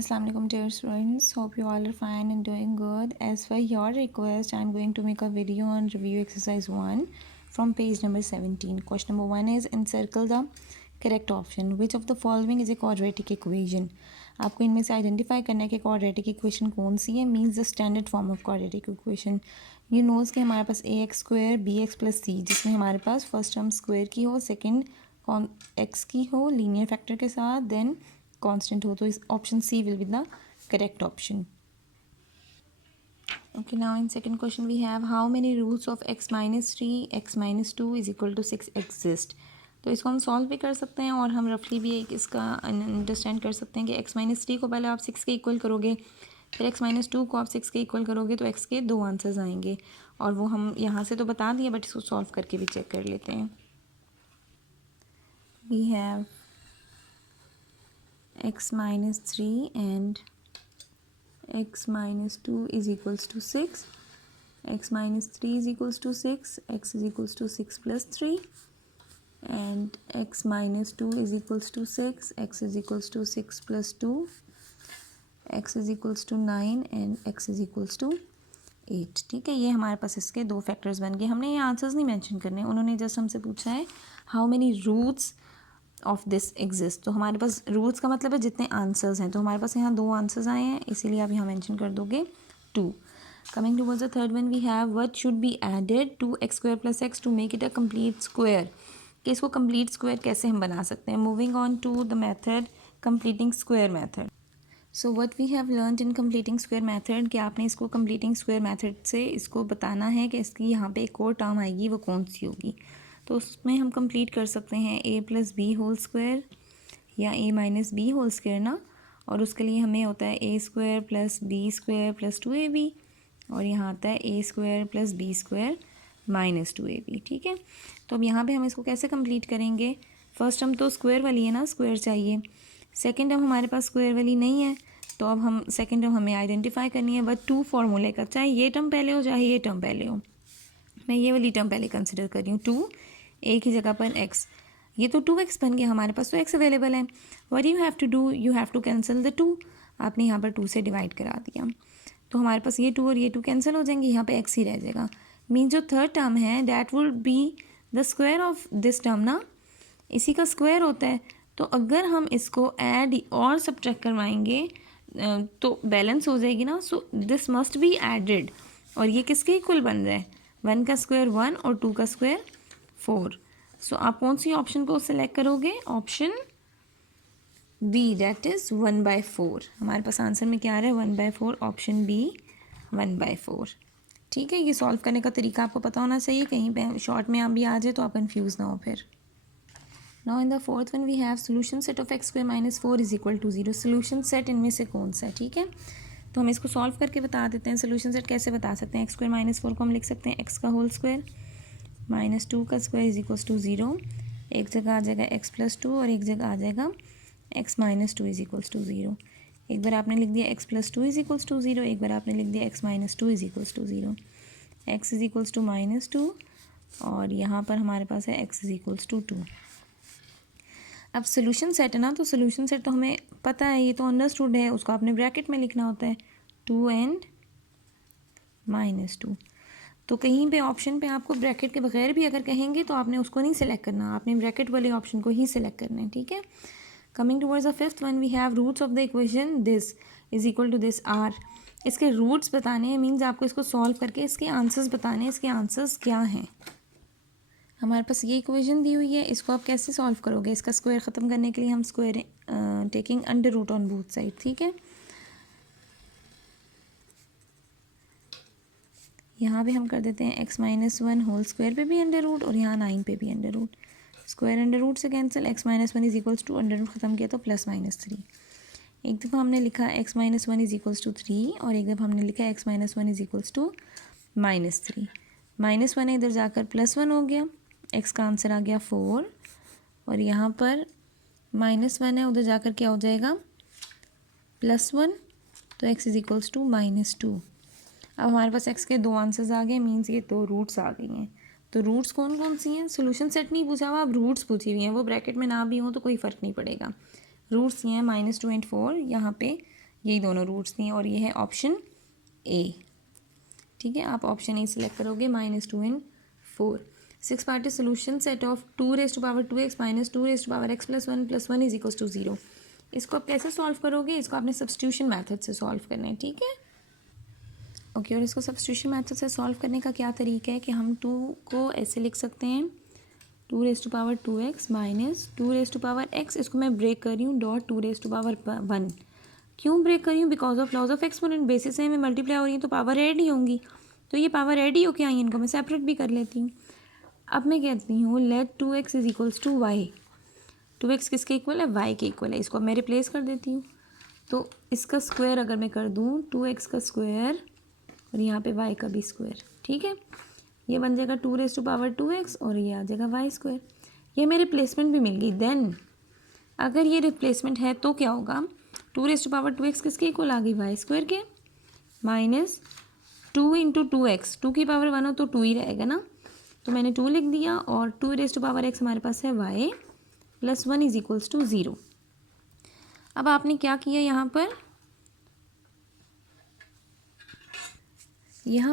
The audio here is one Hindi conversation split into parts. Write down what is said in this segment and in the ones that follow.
Assalamu alaikum dear students, hope you all are fine and doing good. As per your request, I am going to make a video on review exercise 1 from page number 17. Question number 1 is encircle the correct option. Which of the following is a quadratic equation? आपको इनमें से आइडेंटिफाई करना है कि क्वाड्रेटिक इक्वेशन कौन सी है. Means the standard form of quadratic equation. You knows कि हमारे पास a x square b x plus c, जिसमें हमारे पास फर्स्ट टर्म स्क्वायर की हो, सेकेंड एक्स की हो लीनियर फैक्टर के साथ, देन कांस्टेंट हो. तो इस option C will be the correct option. Okay, now in second question we have how many roots of x minus 3 x minus 2 is equal to 6 exist. तो इसको हम सॉल्व भी कर सकते हैं और हम रफली भी एक इसका अंडरस्टैंड कर सकते हैं कि x माइनस 3 को पहले आप 6 के इक्वल करोगे, फिर x माइनस 2 को आप 6 के इक्वल करोगे तो x के 2 आंसर्स आएंगे. और वो हम यहाँ से तो बता दिए, बट इसको सॉल्व करके भी चेक कर लेते हैं. We have x minus 3 and x minus 2 is equals to 6, x minus 3 is equals to 6, x is equals to 6 plus 3, and x minus 2 is equals to 6, x is equals to 6 plus 2, x is equals to 9 and x is equals to 8. ठीक है, ये हमारे पास इसके दो फैक्टर्स बन गए. हमने ये आंसर्स नहीं मेंशन करने, उन्होंने जस्ट हमसे पूछा है how many roots of this exist. तो हमारे पास रूट्स का मतलब है जितने आंसर्स हैं. तो हमारे पास यहाँ 2 आंसर्स आए हैं, इसीलिए आप यहाँ मेंशन कर दोगे 2. Coming towards the third one we have what should be added to x square plus x to make it a complete square. कि इसको कंप्लीट स्क्वायर कैसे हम बना सकते हैं. Moving on to the method completing square method. So what we have learned in completing square method कि आपने इसको कंप्लीटिंग स्क्वायर मेथड से इसको बताना है कि इसकी यहाँ पे एक और टर्म आएगी, वो कौन सी होगी. तो उसमें हम कंप्लीट कर सकते हैं a plus b whole square या a minus b whole square ना. और उसके लिए हमें होता है a square plus b square plus 2ab, और यहाँ आता है a square plus b square minus 2ab. ठीक है, तो अब यहाँ पे हम इसको कैसे कंप्लीट करेंगे. फर्स्ट हम तो स्क्वायर वाली है ना, स्क्वायर चाहिए. सेकेंड टर्म हमारे पास स्क्वायर वाली नहीं है, तो अब हम सेकेंड टर्म हमें आइडेंटिफाई करनी है. बट 2 फॉर्मूले का, चाहे ये टर्म पहले हो चाहे ये टर्म पहले हो. मैं ये वाली टर्म पहले कंसिडर कर रही हूँ. 2 एक ही जगह पर x, ये तो 2x बन गया हमारे पास, तो x अवेलेबल है. What you have to do, you have to cancel the 2. आपने यहाँ पर 2 से डिवाइड करा दिया, तो हमारे पास ये 2 और ये 2 कैंसिल हो जाएंगे, यहाँ पे x ही रह जाएगा. मीन जो थर्ड टर्म है that will be the square of this term ना, इसी का स्क्वायर होता है. तो अगर हम इसको ऐड और सब्ट्रैक्ट करवाएंगे तो बैलेंस हो जाएगी ना. So this must be added, और ये किसके इक्वल बन रहा है, 1 का स्क्वायर 1 और 2 का स्क्वायर 4. सो आप कौन सी ऑप्शन को सिलेक्ट करोगे, ऑप्शन बी, दैट इज़ 1/4. हमारे पास आंसर में क्या आ रहा है 1/4, ऑप्शन बी 1/4. ठीक है, ये सॉल्व करने का तरीका आपको पता होना चाहिए, कहीं पे शॉर्ट में आप भी आ जाए तो आप कन्फ्यूज़ ना हो फिर. Now in the fourth one we have solution set of x square minus 4 is equal to 0. Solution set इनमें से कौन सा है. ठीक है, तो हम इसको सॉल्व करके बता देते हैं. सोल्यूशन सेट कैसे बता सकते हैं. एक्स स्क्वायर माइनस 4 को हम लिख सकते हैं एक्स का होल स्क्वायर माइनस 2 का स्क्वायर इज इक्वल्स टू 0. एक जगह आ जाएगा x प्लस 2 और एक जगह आ जाएगा x minus 2 is equals to 0. एक बार आपने लिख दिया x plus 2 is equals to 0, एक बार आपने लिख दिया x minus 2 is equals to 0. x is equals to minus 2 और यहाँ पर हमारे पास है x इज इक्वल्स टू 2. अब सोल्यूशन सेट है ना, तो सोल्यूशन सेट तो हमें पता है, ये तो अंडरस्टूड है, उसको आपने ब्रैकेट में लिखना होता है 2 एंड माइनस 2. तो कहीं पे ऑप्शन पे आपको ब्रैकेट के बगैर भी अगर कहेंगे तो आपने उसको नहीं सिलेक्ट करना, आपने ब्रैकेट वाले ऑप्शन को ही सिलेक्ट करना है. ठीक है, coming towards the fifth one we have roots of the equation this is equal to this are. इसके रूट्स बताने हैं, मीन्स आपको इसको सॉल्व करके इसके आंसर्स बताने हैं. इसके आंसर्स क्या हैं. हमारे पास ये इक्वेशन दी हुई है, इसको आप कैसे सॉल्व करोगे. इसका स्क्वायर ख़त्म करने के लिए हम square taking under root on both side. ठीक है, यहाँ पे हम कर देते हैं x माइनस 1 होल स्क्वायर पे भी अंडर रूट और यहाँ 9 पे भी under root. Square under root से cancel, x minus 1 is equals to under root ख़त्म किया तो प्लस माइनस 3. एक दफ़ा हमने लिखा x minus 1 is equals to 3 और एक दफ़ा हमने लिखा x minus 1 is equals to minus 3. Minus 1 इधर जाकर प्लस 1 हो गया, x का आंसर आ गया 4, और यहाँ पर माइनस 1 है, उधर जाकर क्या हो जाएगा प्लस 1, तो x is equals to minus 2. अब हमारे पास x के 2 आंसर्स आ गए, मीन्स ये 2 रूट्स आ गई हैं. तो रूट्स कौन कौन सी हैं. सोल्यूशन सेट नहीं पूछा हुआ, अब रूट्स पूछी हुई हैं. वो ब्रैकेट में ना भी हो तो कोई फ़र्क नहीं पड़ेगा. रूट्स ये हैं -2 एंड 4. यहाँ पे यही दोनों रूट्स थी और ये है ऑप्शन ए। ठीक है, आप ऑप्शन ए सिलेक्ट करोगे, -2 इन 4। 6 part solution set of 2 raise to power 2x minus 2 raise to power x plus 1 is equal to 0। इसको आप कैसे सॉल्व करोगे? इसको आपने सब्स्टिट्यूशन मेथड से सॉल्व करना है। ठीक है, ओके। और इसको सब्स्टिट्यूशन मेथड से सॉल्व करने का क्या तरीका है कि हम 2 को ऐसे लिख सकते हैं, 2 raise to power 2x minus 2 raise to power x। इसको मैं ब्रेक कर रही हूँ, डॉट 2 रेज़ टू पावर 1। क्यों ब्रेक कर रही हूँ? Because of laws of exponent. Basis से में मल्टीप्लाई हो रही है तो पावर ऐड ही होंगी, तो ये पावर ऐड ही होके आई, इनको मैं सेपरेट भी कर लेती हूँ। अब मैं कहती हूँ let 2x is equals to y. 2x किसके इक्वल है? y के इक्वल है। इसको मैं रिप्लेस कर देती हूँ, तो इसका स्क्वायर अगर मैं कर दूँ 2x का स्क्वायर और यहाँ पे y का भी स्क्वायर। ठीक है, ये बन जाएगा 2 रेज़ टू पावर 2x और ये आ जाएगा y स्क्वायर। ये मेरे रिप्लेसमेंट भी मिल गई। देन अगर ये रिप्लेसमेंट है तो क्या होगा? 2 रेज़ टू पावर 2x किसके इक्वल आ गई? y स्क्वायर के, माइनस 2 इंटू 2x। 2 की पावर 1 हो तो 2 ही रहेगा ना, तो मैंने 2 लिख दिया। और 2 रेज़ टू पावर x हमारे पास है y plus 1 is equals to 0। अब आपने क्या किया यहाँ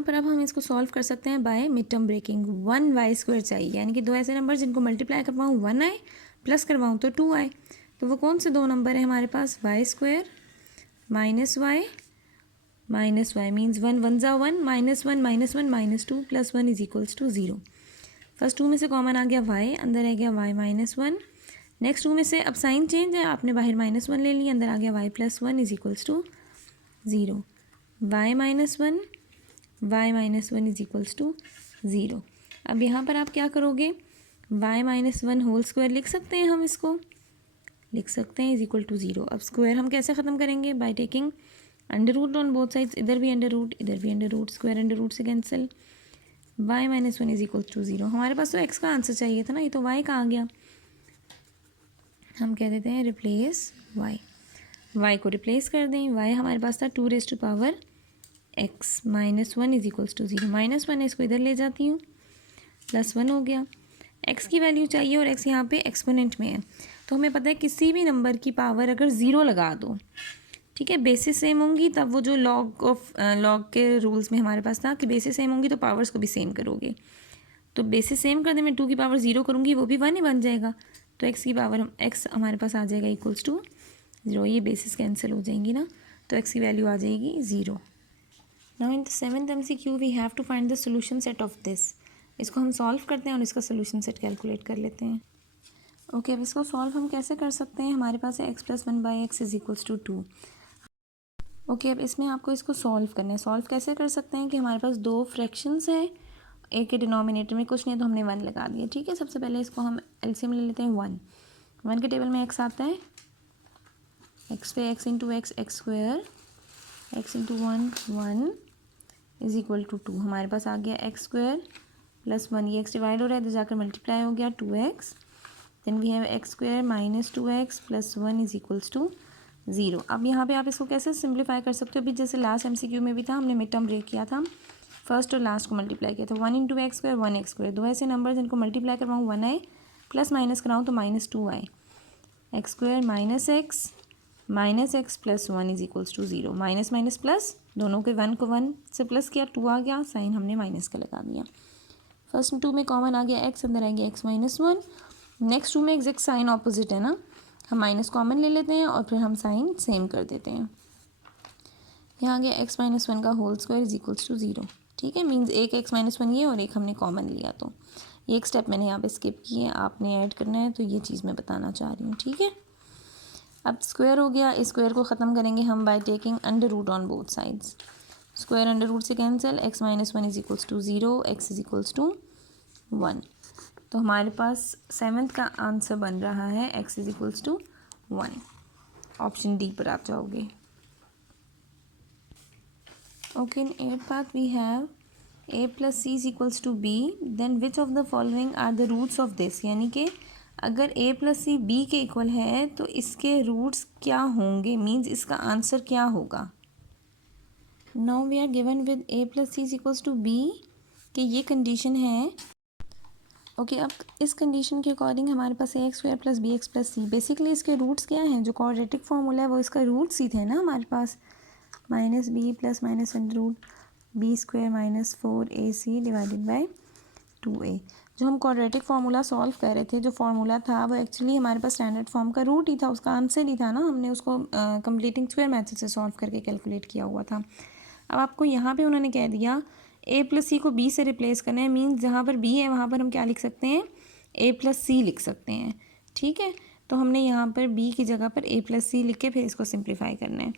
पर अब हम इसको सॉल्व कर सकते हैं by mid term breaking. 1 y square चाहिए, यानी कि दो ऐसे नंबर जिनको मल्टीप्लाई करवाऊँ 1 आए, प्लस करवाऊँ तो 2 आए। तो वो कौन से दो नंबर है हमारे पास? Y square minus y means 1 1 जा 1 -1 -1 -2 plus 1 is equals to 0। First 2 में से कॉमन आ गया y, अंदर आ गया y -1। नेक्स्ट 2 में से अब साइन चेंज है, आपने बाहर -1 ले लिया, अंदर आ गया y plus 1 is equals to 0। y -1 is equals to 0। अब यहाँ पर आप क्या करोगे? y -1 होल स्क्वायर लिख सकते हैं, हम इसको लिख सकते हैं इज इक्वल टू 0। अब स्क्वायर हम कैसे ख़त्म करेंगे? By taking under root on both sides, इधर भी अंडर रूट इधर भी under root, square under root से cancel. y -1 is equal to 0। हमारे पास तो x का आंसर चाहिए था ना, ये तो y का आ गया। हम कह देते हैं रिप्लेस y को रिप्लेस कर दें। y हमारे पास था 2 raise to power x -1 is equals to 0। -1 है, इसको इधर ले जाती हूँ, प्लस 1 हो गया। x की वैल्यू चाहिए और x यहाँ पे एक्सपोनेंट में है, तो हमें पता है किसी भी नंबर की पावर अगर 0 लगा दो, ठीक है, बेसिस सेम होंगी, तब वो जो लॉग के रूल्स में हमारे पास था कि बेसिस सेम होंगी तो पावर्स को भी सेम करोगे। तो बेसिस सेम कर दे, मैं 2 की पावर 0 करूँगी, वो भी 1 ही बन जाएगा, तो x की पावर x हमारे पास आ जाएगा इक्वल्स टू 0। ये बेसिस कैंसिल हो जाएंगी ना, तो x की वैल्यू आ जाएगी 0। Now in the 7th MCQ we have to find the solution set of this. इसको हम सॉल्व करते हैं और इसका सोल्यूशन सेट कैलकुलेट कर लेते हैं। ओके, अब इसको सॉल्व हम कैसे कर सकते हैं? हमारे पास है x plus 1/x is equals to 2। Okay, अब इसमें आपको इसको सॉल्व करना है। सॉल्व कैसे कर सकते हैं कि हमारे पास दो फ्रैक्शंस है, एक के डिनोमिनेटर में कुछ नहीं है तो हमने 1 लगा दिया। ठीक है, सबसे पहले इसको हम एलसीएम ले लेते हैं। 1 के टेबल में x आता है, x पे x into x square, x into 1 is equal to 2। हमारे पास आ गया x स्क्वायर प्लस 1, ये x डिवाइड हो रहा है तो जाकर मल्टीप्लाई हो गया 2x। Then we have x square minus 2x plus 1 is equals to 0। अब यहाँ पे आप इसको कैसे सिंप्लीफाई कर सकते हो? अभी जैसे लास्ट MCQ में भी था, हमने मिड टर्म ब्रेक किया था, फर्स्ट और लास्ट को मल्टीप्लाई किया था। 1 into x square 1 x square, दो ऐसे नंबर जिनको मल्टीप्लाई करवाऊँ 1 आए, प्लस माइनस कराऊँ तो -2 आए। X square minus x plus 1 is equals to 0। Minus minus plus, दोनों के 1 को 1 से प्लस किया, 2 आ गया, साइन हमने माइनस का लगा दिया। फर्स्ट 2 में कॉमन आ गया x, अंदर आएंगे x -1। नेक्स्ट 2 में एग्जैक्ट साइन ऑपोजिट है ना, हम माइनस कॉमन ले लेते हैं और फिर हम साइन सेम कर देते हैं। यहाँ आ गया x -1 का whole square is equals to 0। ठीक है, मीन्स एक x -1 ये और एक हमने कॉमन लिया, तो एक स्टेप मैंने यहाँ पे स्किप की है, आपने ऐड करना है, तो ये चीज़ मैं बताना चाह रही हूँ। ठीक है, अब स्क्वायर हो गया, इस स्क्वायर को ख़त्म करेंगे हम by taking under root on both sides. Square under root से cancel, x -1 is equals to 0, x is equals to 1। तो हमारे पास 7th का आंसर बन रहा है x is equals to 1। Option D पर आप जाओगे। Okay, in 8th part we have a plus c is equals to b, then which of the following are the roots of this. यानी कि अगर a प्लस सी b के इक्वल है तो इसके रूट्स क्या होंगे, मीन्स इसका आंसर क्या होगा। Now we are given with a plus c is equals to b कि ये कंडीशन है ओके अब इस कंडीशन के अकॉर्डिंग हमारे पास a x square plus b x plus c, basically इसके रूट्स क्या हैं, जो क्वाड्रेटिक फॉर्मूला है वो इसका रूट्स ही थे ना हमारे पास, minus b plus minus under root b square minus 4ac divided by 2a। जो हम क्वाड्रेटिक फार्मूला सॉल्व कर रहे थे, जो फार्मूला था वो एक्चुअली हमारे पास स्टैंडर्ड फॉर्म का रूट ही था, उसका आंसर ही था ना, हमने उसको कंप्लीटिंग स्क्वायर मेथड से सॉल्व करके कैलकुलेट किया हुआ था। अब आपको यहाँ पे उन्होंने कह दिया a प्लस सी को b से रिप्लेस करना है, मीन्स जहाँ पर b है वहाँ पर हम क्या लिख सकते हैं, a प्लस सी लिख सकते हैं। ठीक है, तो हमने यहाँ पर b की जगह पर a प्लस सी लिख के फिर इसको सिंप्लीफाई करना है।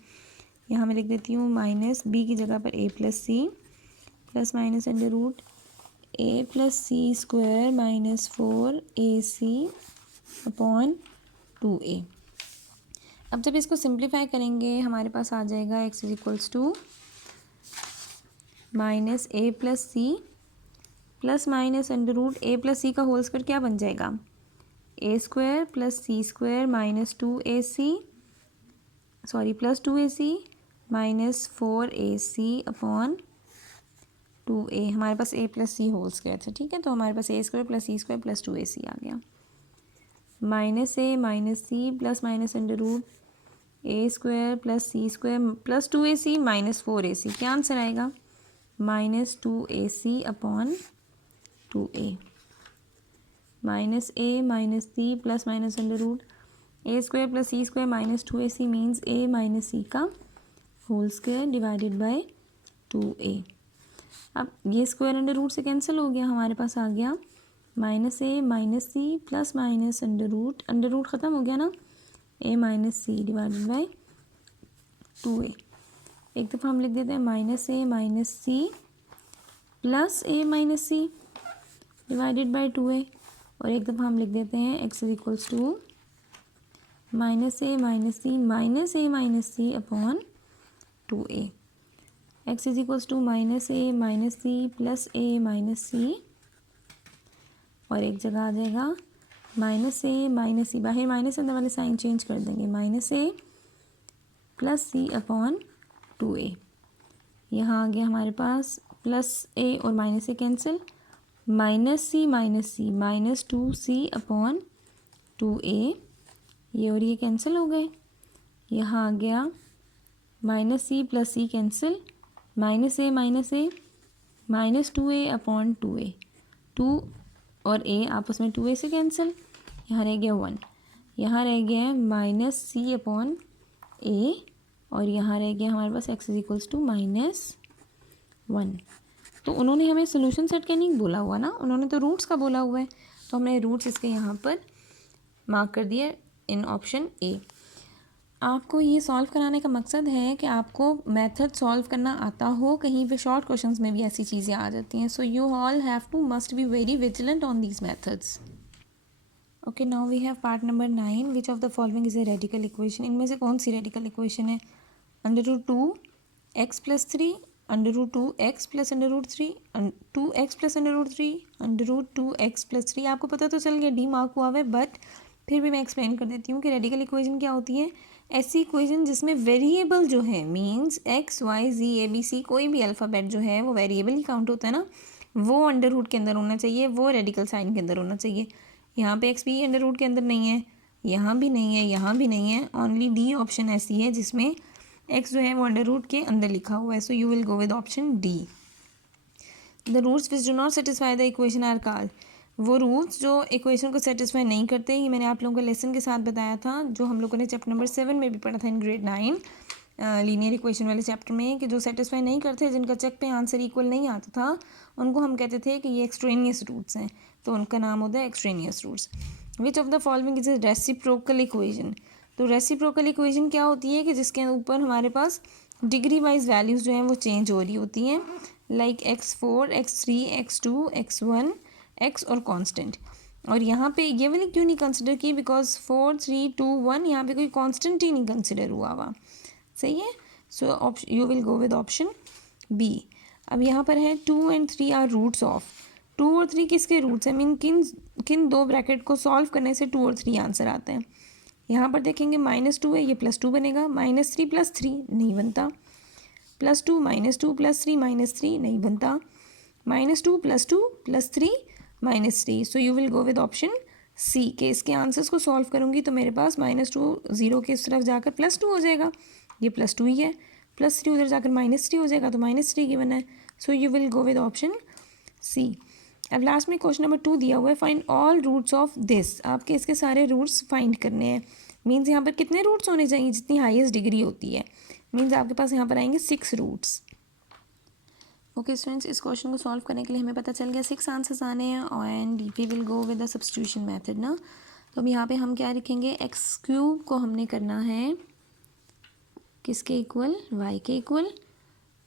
यहाँ मैं लिख देती हूँ माइनस b की जगह पर a plus c plus minus under root a plus c square minus 4ac upon 2a। अब जब इसको सिंप्लीफाई करेंगे हमारे पास आ जाएगा x is equals to minus a plus c plus minus under root a plus c का होल स्क्वायर क्या बन जाएगा, a square plus c square minus 2ac sorry plus 2ac minus 4ac upon 2a। हमारे पास a plus c whole square था। ठीक है, तो हमारे पास a square plus c square plus 2ac आ गया, minus a minus c plus minus under root a square plus c square plus 2ac minus 4ac, क्या आंसर आएगा, minus 2ac upon 2a। Minus a minus c plus minus under root a square plus c square minus 2ac means a minus c का whole square divided by 2a। अब ये स्क्वायर अंडर रूट से कैंसिल हो गया, हमारे पास आ गया minus a minus c plus minus under root ख़त्म हो गया ना, a minus c divided by 2a। एक दफ़ा हम लिख देते हैं minus a minus c plus a minus c divided by 2a, और एक दफ़ा हम लिख देते हैं x is equals to minus a minus c upon 2a। x is equals to minus a plus a minus c, और एक जगह आ जाएगा माइनस सी, बाहर माइनस अंदर वाले साइन चेंज कर देंगे, minus a plus c upon 2a। यहाँ आ गया हमारे पास प्लस a और minus a cancel, minus c minus 2c upon 2a, ये और ये कैंसिल हो गए। यहाँ आ गया minus c plus c cancel, minus a minus 2a upon 2a, 2 और a आपस में 2a से कैंसिल, यहाँ रह गया 1, यहाँ रह गया है माइनस सी अपॉन a, और यहाँ रह गया हमारे पास x इज इक्वल्स टू -1। तो उन्होंने हमें सोल्यूशन सेट का नहीं बोला हुआ ना, उन्होंने तो रूट्स का बोला हुआ है, तो हमने रूट्स इसके यहाँ पर मार्क कर दिया इन ऑप्शन ए। आपको ये सॉल्व कराने का मकसद है कि आपको मेथड सॉल्व करना आता हो, कहीं पे शॉर्ट क्वेश्चंस में भी ऐसी चीज़ें आ जाती हैं, so you all have to must be very vigilant on these methods. Okay, now we have part number 9, which of the following is a radical equation. इनमें से कौन सी रेडिकल इक्वेशन है, under root 2x plus 3 under root 2x plus under root 3 2x plus under root 3 under root 2x plus 3। आपको पता तो चल गया, डी मार्क हुआ हुआ है, बट फिर भी मैं एक्सप्लेन कर देती हूँ कि रेडिकल इक्वेशन क्या होती है। ऐसी इक्वेशन जिसमें वेरिएबल जो है means x y z a b c, कोई भी अल्फ़ाबेट जो है वो वेरिएबल ही काउंट होता है ना, वो अंडर रूट के अंदर होना चाहिए, वो रेडिकल साइन के अंदर होना चाहिए। यहाँ पे x भी अंडर रूट के अंदर नहीं है, यहाँ भी नहीं है, यहाँ भी नहीं है, ओनली डी ऑप्शन ऐसी है जिसमें x जो है वो अंडर रूट के अंदर लिखा हुआ है, so you will go with option D. The roots which do not satisfy the equation are called. वो रूट्स जो इक्वेशन को सेटिस्फाई नहीं करते, ये मैंने आप लोगों को लेसन के साथ बताया था, जो हम लोगों ने चैप्टर नंबर 7 में भी पढ़ा था इन ग्रेड 9 लीनियर इक्वेशन वाले चैप्टर में, कि जो सेटिस्फाई नहीं करते, जिनका चेक पे आंसर इक्वल नहीं आता था, उनको हम कहते थे कि ये एक्सट्रेनियस रूट्स हैं, तो उनका नाम होता है extraneous roots. Which of the following is a reciprocal equation. तो रेसिप्रोकल इक्वेशन क्या होती है कि जिसके ऊपर हमारे पास डिग्री वाइज वैल्यूज़ जो हैं वो चेंज हो रही होती हैं, like x4 x3 x2 x1 x और कांस्टेंट। और यहाँ पे ये वाली क्यों नहीं कंसिडर की, बिकॉज 4 3 2 1 यहाँ पे कोई कांस्टेंट ही नहीं कंसिडर हुआ सही है, so you will go with option B. अब यहाँ पर है 2 and 3 आर रूट्स ऑफ, 2 और 3 किसके रूट्स हैं, मीन किन दो ब्रैकेट को सॉल्व करने से 2 और 3 आंसर आते हैं। यहाँ पर देखेंगे -2 है, ये +2 बनेगा, -3 + 3 नहीं बनता, +2 -2 + 3 -3 नहीं बनता, -2 + 2 + 3 -3, so you will go with option C के इसके आंसर्स को सॉल्व करूँगी तो मेरे पास -2 0 की तरफ जाकर +2 हो जाएगा, ये +2 ही है, +3 उधर जाकर -3 हो जाएगा तो -3 गिवन है, so you will go with option C. अब लास्ट में क्वेश्चन नंबर 2 दिया हुआ है, find all roots of this, आपके इसके सारे रूट्स फाइंड करने हैं। मीन्स यहाँ पर कितने रूट्स होने चाहिए, जितनी हाईएस्ट डिग्री होती है, मीन्स आपके पास यहाँ पर आएंगे 6 रूट्स। ओके स्टूडेंट्स, इस क्वेश्चन को सॉल्व करने के लिए हमें पता चल गया 6 आंसर्स आने हैं and we will go with the substitution method ना। तो अब यहाँ पे हम क्या लिखेंगे, x³ को हमने करना है किसके इक्वल, y के इक्वल,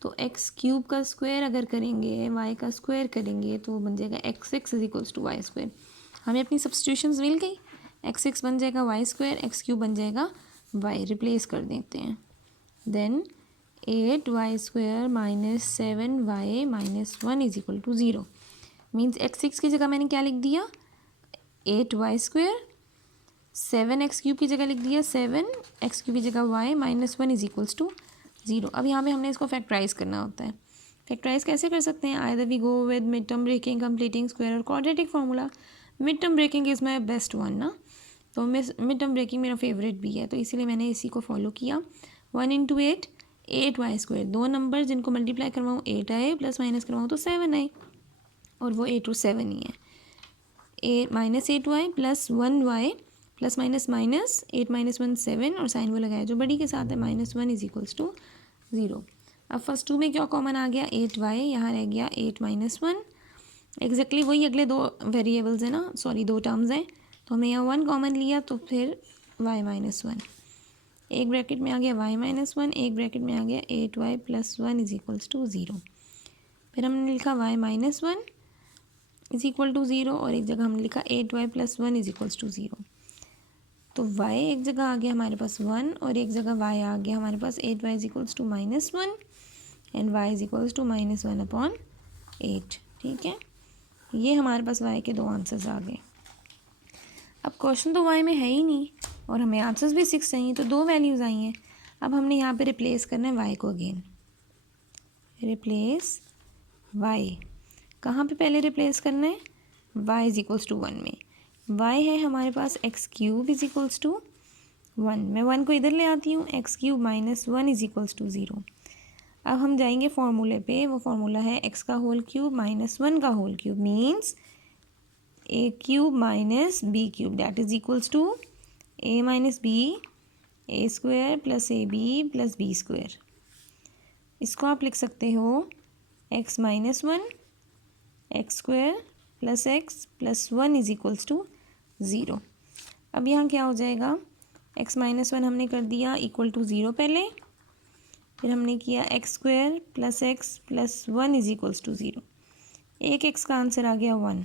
तो x³ का स्क्वायर अगर करेंगे y का स्क्वायर करेंगे तो बन जाएगा x6 = y²। हमें अपनी सब्स्टिट्यूशंस मिल गई, x6 बन जाएगा y², x³ बन जाएगा y, रिप्लेस कर देते हैं। Then 8y² - 7y - 1 = 0, means x6 की जगह मैंने क्या लिख दिया 8y², 7x³ की जगह लिख दिया 7x³ की जगह y - 1 = 0। अब यहाँ पे हमने इसको फैक्टराइज करना होता है। फैक्टराइज कैसे कर सकते हैं, either we go with mid term breaking, completing square और quadratic formula. Mid term breaking is my best one ना, तो मिड टर्म ब्रेकिंग मेरा फेवरेट भी है, तो इसीलिए मैंने इसी को फॉलो किया। 1 × 8 8y², दो नंबर जिनको मल्टीप्लाई करवाऊँ 8 आए, प्लस माइनस करवाऊँ तो 7 आए, और वो 8 और 7 ही है। -8y + 1y plus minus minus 8 - 1 7, और साइन वो लगाया जो बड़ी के साथ है, -1 = 0। अब फर्स्ट 2 में क्या कॉमन आ गया 8y, यहाँ रह गया 8 - 1, एग्जैक्टली वही अगले दो वेरिएबल्स हैं ना, सॉरी 2 टर्म्स हैं, तो हमने यहाँ 1 कॉमन लिया तो फिर y - 1, एक ब्रैकेट में आ गया y - 1, एक ब्रैकेट में आ गया 8y + 1 = 0। फिर हमने लिखा y - 1 = 0, और एक जगह हमने लिखा 8y + 1 = 0। तो y एक जगह आ गया हमारे पास 1, और एक जगह y आ गया हमारे पास 8y = -1 एंड y = -1/8। ठीक है, ये हमारे पास y के 2 आंसर्स आ गए। अब क्वेश्चन तो y में है ही नहीं और हमें आंसर्स भी 6 चाहिए, तो 2 वैल्यूज़ आई हैं। अब हमने यहाँ पे रिप्लेस करना है y को, अगेन रिप्लेस y, कहाँ पे पहले रिप्लेस करना है, y = 1 में। y है हमारे पास x³ = 1, मैं 1 को इधर ले आती हूँ, x³ - 1 = 0। अब हम जाएंगे फॉर्मूले पे, वो फार्मूला है x³ - 1 का whole cube, means a³ - b³ that is equals to a - b a² + ab + b²। इसको आप लिख सकते हो x - 1 x² + x + 1 = 0। अब यहाँ क्या हो जाएगा, x - 1 हमने कर दिया = 0 पहले, फिर हमने किया x² + x + 1 = 0। एक x का आंसर आ गया 1,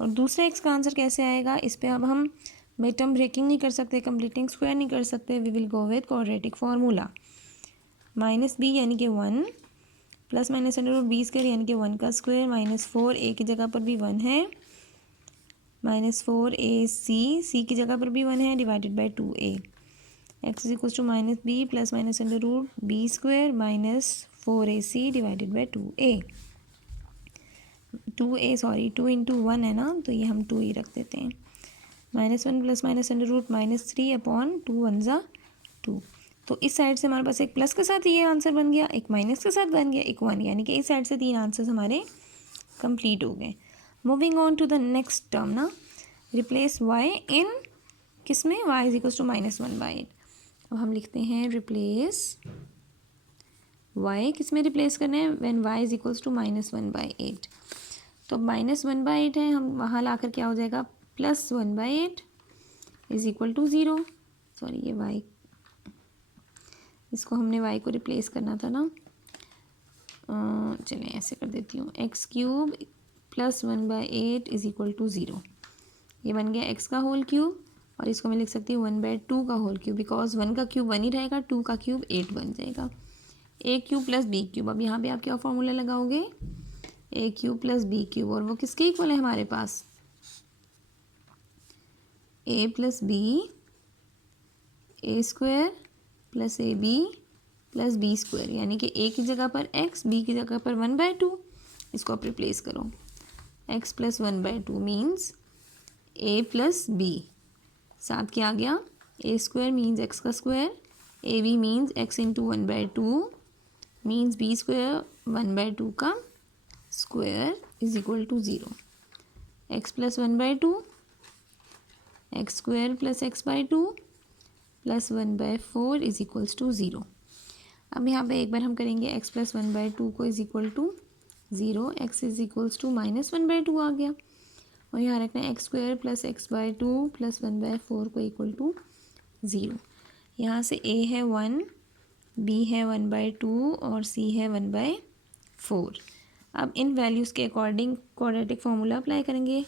और दूसरे x का आंसर कैसे आएगा, इस पे अब हम मिड टर्म ब्रेकिंग नहीं कर सकते, कंप्लीटिंग स्क्वायर नहीं कर सकते, we will go with quadratic formula. -b यानी कि 1 प्लस माइनस √b² यानी कि 1 का स्क्वायर, -4 a की जगह पर भी 1 है, -4ac c की जगह पर भी 1 है, divided by 2a। x = -b plus minus √b² -4ac divided by 2a। 2 × 1 है ना, तो ये हम 2 ही रख देते हैं। -1 प्लस माइनस √-3/2 1 ज़ा 2। तो इस साइड से हमारे पास एक प्लस के साथ ये आंसर बन गया, एक माइनस के साथ बन गया, एक 1, यानी कि इस साइड से 3 आंसर्स हमारे कंप्लीट हो गए। Moving on to the next term ना, रिप्लेस y इन किस में, y = -1/8। अब हम लिखते हैं रिप्लेस y किस में रिप्लेस करना है, व्हेन y = -1/8। तो -1/8 है, हम वहाँ लाकर क्या हो जाएगा +1/8 = 0। सॉरी ये y, इसको हमने y को रिप्लेस करना था ना, चलें ऐसे कर देती हूँ, x³ + 1/8 = 0। ये बन गया x का होल क्यूब, और इसको मैं लिख सकती हूँ 1/2 का होल क्यूब, बिकॉज 1 का क्यूब 1 ही रहेगा, 2 का क्यूब 8 बन जाएगा। a³ + b³, अब यहाँ पे आप क्या फॉर्मूला लगाओगे, a³ + b³, और वो किसके इक्वल है हमारे पास, a + b a² + ab + b², यानी कि a की जगह पर x, b की जगह पर 1/2। इसको आप रिप्लेस करो, x plus 1/2 means a plus b, साथ क्या आ गया, ए स्क्वायर मीन्स एक्स का square, a b means x into 1/2 means b square 1/2 का square is equal to 0. X plus 1/2 x square plus x/2 plus 1/4 is equals to 0. अब यहाँ पे एक बार हम करेंगे एक्स प्लस 1/2 को is equal to 0, x is equals to -1/2 आ गया, और यहाँ रखना है x square plus x/2 plus 1/4 को इक्वल टू 0. यहाँ से a है 1, b है 1/2 और c है 1/4. अब इन वैल्यूज़ के अकॉर्डिंग क्वाड्रेटिक फार्मूला अप्लाई करेंगे.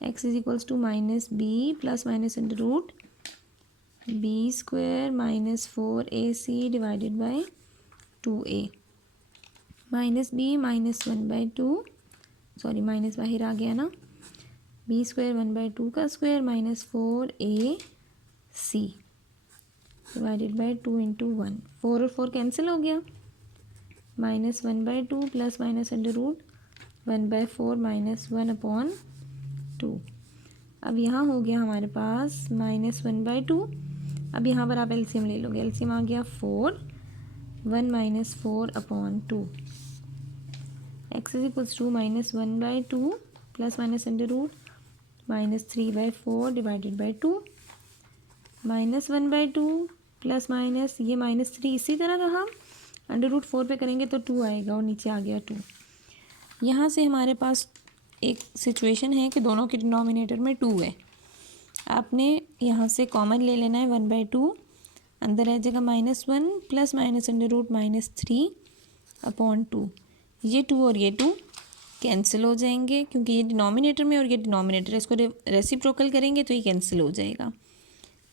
x is equals to -b plus minus under root b square -4ac divided by 2a -b -1/2, sorry minus बाहर आ गया ना, b स्क्वायर 1/2 का square -4ac divided by 2 into 1, 4 और 4 कैंसिल हो गया, -1/2 प्लस माइनस अंडर रूट 1/4 -1/2. अब यहाँ हो गया हमारे पास -1/2. अब यहाँ पर आप एलसीएम ले लोगे, एलसीएम आ गया 4, 1 - 4/2. X is equals to -1/2 plus minus under root -3/4 divided by 2, -1/2 plus minus ये -3 इसी तरह रहा, अंडर रूट 4 पे करेंगे तो 2 आएगा और नीचे आ गया 2. यहाँ से हमारे पास एक सिचुएशन है कि दोनों के डिनोमिनेटर में 2 है, आपने यहाँ से कॉमन ले लेना है 1/2, अंदर रह जाएगा -1 प्लस माइनस अंडर रूट -3/2. ये 2 और ये 2 कैंसिल हो जाएंगे क्योंकि ये डिनोमिनेटर में और ये डिनोमिनेटर है, इसको रेसिप्रोकल करेंगे तो ये कैंसिल हो जाएगा.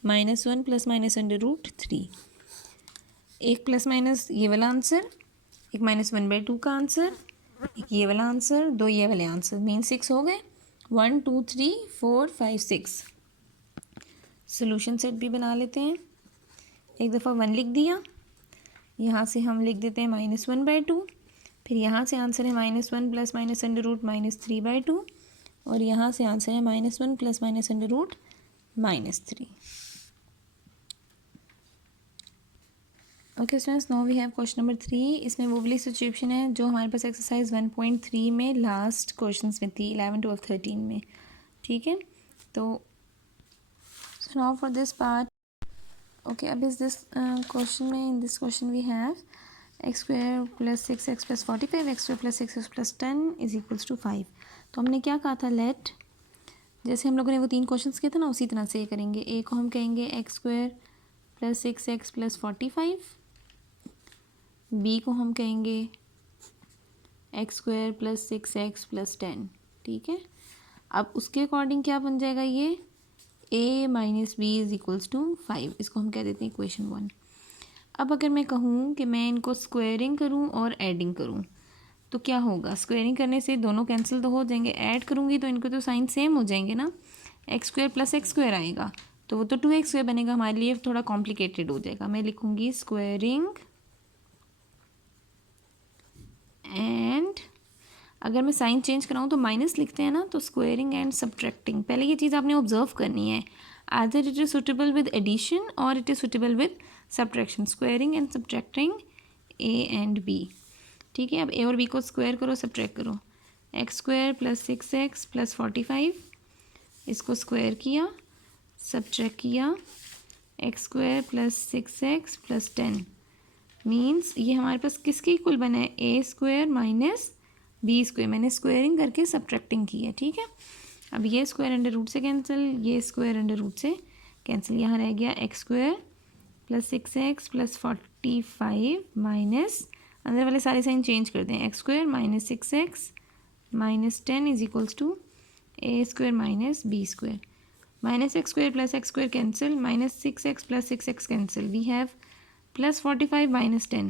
-1 प्लस माइनस अंडर रूट 3, एक प्लस माइनस ये वाला आंसर, एक -1/2 का आंसर, एक ये वाला आंसर, दो ये वाले आंसर, मीन 6 हो गए. 1 2 3 4 5 6. सोल्यूशन सेट भी बना लेते हैं. एक दफ़ा 1 लिख दिया, यहाँ से हम लिख देते हैं -1/2, फिर यहाँ से आंसर है -1 प्लस माइनस अंडर रूट -3/2, और यहाँ से आंसर है -1 plus minus under root -3. Okay students, now we have question number 3. इसमें वो वाली सिचुएशन है जो हमारे पास एक्सरसाइज 1.3 में लास्ट क्वेश्चंस में थी, 11 12 13 में. ठीक है, तो now for this part, okay, अब इस दिस क्वेश्चन में, in this question we have x square plus 6x plus 45 x square plus 6x plus 10 is equals to 5. तो हमने क्या कहा था, लेट, जैसे हम लोगों ने वो 3 क्वेश्चंस किए थे ना, उसी तरह से ये करेंगे. ए को हम कहेंगे x square plus 6x plus 45, b को हम कहेंगे x square plus 6x plus 10. ठीक है, अब उसके अकॉर्डिंग क्या बन जाएगा, ये a minus b is equals to 5. इसको हम कह देते हैं इक्वेशन 1. अब अगर मैं कहूँ कि मैं इनको स्क्वायरिंग करूँ और एडिंग करूँ तो क्या होगा, स्क्वायरिंग करने से दोनों कैंसिल तो हो जाएंगे, ऐड करूँगी तो इनको तो साइन सेम हो जाएंगे ना, x square plus x square आएगा तो वो तो 2x स्क्वायर बनेगा, हमारे लिए थोड़ा कॉम्प्लिकेटेड हो जाएगा. मैं लिखूँगी स्क्वायरिंग एंड, अगर मैं साइन चेंज कराऊँ तो माइनस लिखते हैं ना, तो स्क्वायरिंग एंड सब्ट्रैक्टिंग. पहले ये चीज़ आपने ऑब्जर्व करनी है, either it is suitable with addition और it is suitable with subtraction. Squaring and subtracting a and b. ठीक है, अब ए और बी को स्क्वायर करो, सब्ट्रैक्ट करो. X square plus 6x plus 45, इसको स्क्वायर किया, सब्ट्रैक्ट किया, x square plus 6x plus 10 means ये हमारे पास किसके इक्वल बना है, a square minus b square. मैंने स्क्वायरिंग करके सब्ट्रैक्टिंग की है. ठीक है, अब ये स्क्वायर अंडर रूट से कैंसिल, ये स्क्वायर अंडर रूट से कैंसिल, यहाँ रह गया x square plus 6x plus 45 minus, अंदर वाले सारे साइन चेंज कर दें, x square minus 6x minus 10 is equals to a square minus b square. Minus x square plus x square cancel, minus 6x plus 6x cancel, we have plus 45 minus 10,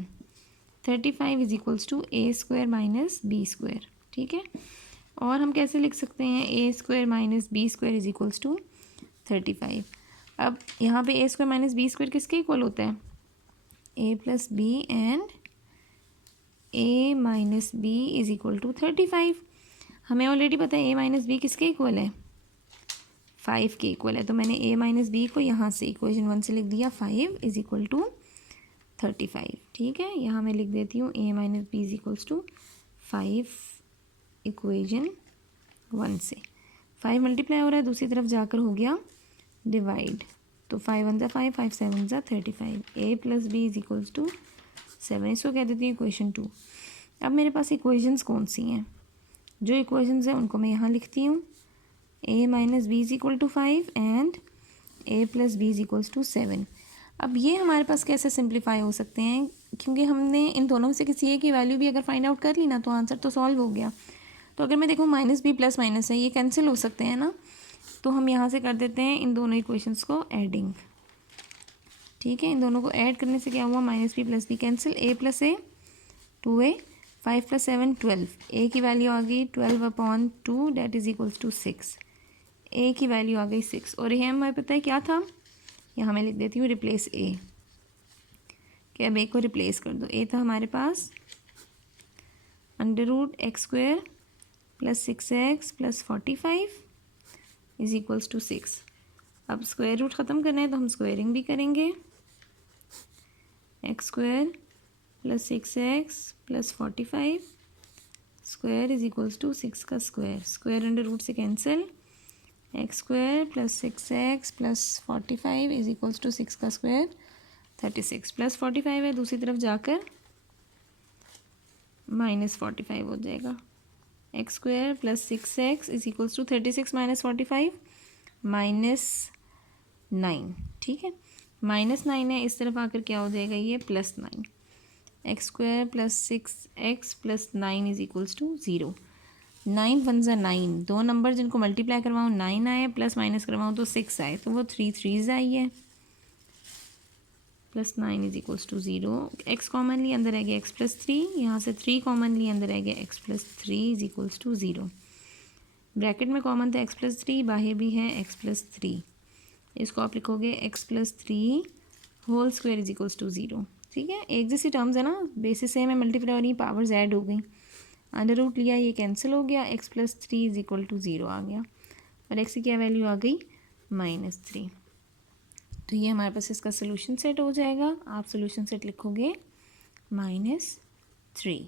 35 is equals to a square minus b square. ठीक है, और हम कैसे लिख सकते हैं, a square minus b square is equals to 35. अब यहाँ पे a square minus b square किसके इक्वल होता है, a plus b and a minus b is equal to 35. हमें ऑलरेडी पता है a माइनस बी किसके इक्वल है, 5 के इक्वल है। तो मैंने a माइनस बी को यहाँ से इक्वेशन 1 से लिख दिया 5 इज इक्वल टू 35। ठीक है, यहाँ मैं लिख देती हूँ a minus b is equals to 5 equation 1 से। 5 मल्टीप्लाई हो रहा है, दूसरी तरफ जाकर हो गया डिवाइड। तो 5 1 ज़ा 5, 5 7 ज़ा 35, a plus b is equals to 7। इसको कह देती हूँ इक्वेशन 2। अब मेरे पास इक्वेशंस कौन सी हैं, जो इक्वेशंस हैं उनको मैं यहाँ लिखती हूँ। a minus b is equal to 5 and a plus b is equals to 7। अब ये हमारे पास कैसे सिंप्लीफाई हो सकते हैं, क्योंकि हमने इन दोनों में से किसी एक की वैल्यू भी अगर फाइंड आउट कर ली ना तो आंसर तो सॉल्व हो गया। तो अगर मैं देखूँ माइनस बी प्लस माइनस है, ये कैंसिल हो सकते हैं ना, तो हम यहाँ से कर देते हैं इन दोनों इक्वेशंस को एडिंग। ठीक है, इन दोनों को ऐड करने से क्या हुआ, minus b plus b cancel, a plus a 2a, 5 plus 7 12, a की वैल्यू आ गई 12/2 that is equals to 6, a की वैल्यू आ गई 6। और ये हमें पता है क्या था, यहाँ मैं लिख देती हूँ रिप्लेस a, कि अब a को रिप्लेस कर दो। a था हमारे पास √x² plus 6x plus 45 is equals to 6। अब स्क्वायर रूट ख़त्म करना है तो हम स्क्वायरिंग भी करेंगे। x² plus 6x plus 45 square is equals to 6 का स्क्वायर, स्क्वायर अंडर रूट से cancel, x² plus 6x plus 45 is equals to 6 का स्क्वायर 36, प्लस 45 है दूसरी तरफ जाकर माइनस 45 हो जाएगा। x² plus 6x is equals to 36 minus 45 -9। ठीक है, -9 है, इस तरफ आकर क्या हो जाएगा ये +9। x² plus 6x plus 9 is equals to 0। 9 1 ज़ा 9, दो नंबर जिनको मल्टीप्लाई करवाऊँ 9 आए, प्लस माइनस करवाऊँ तो 6 आए, तो वो 3 3 आई है, +9 is equals to 0। x common ली अंदर आएगा x प्लस 3, यहाँ से 3 कॉमन ली अंदर आएगा x plus 3 is equals to 0। Bracket में कॉमन था x प्लस 3, बाहर भी है x प्लस 3, इसको आप लिखोगे x plus 3 whole square is equals to 0। ठीक है, एक जैसी टर्म्स है ना, बेसिस सेम है, मल्टीप्लाई हो रही, पावर्स ऐड हो गई, अंडर रूट लिया ये कैंसिल हो गया, x plus 3 is equal to 0 आ गया, और x की क्या वैल्यू आ गई -3। तो ये हमारे पास इसका सोल्यूशन सेट हो जाएगा। आप सोल्यूशन सेट लिखोगे -3।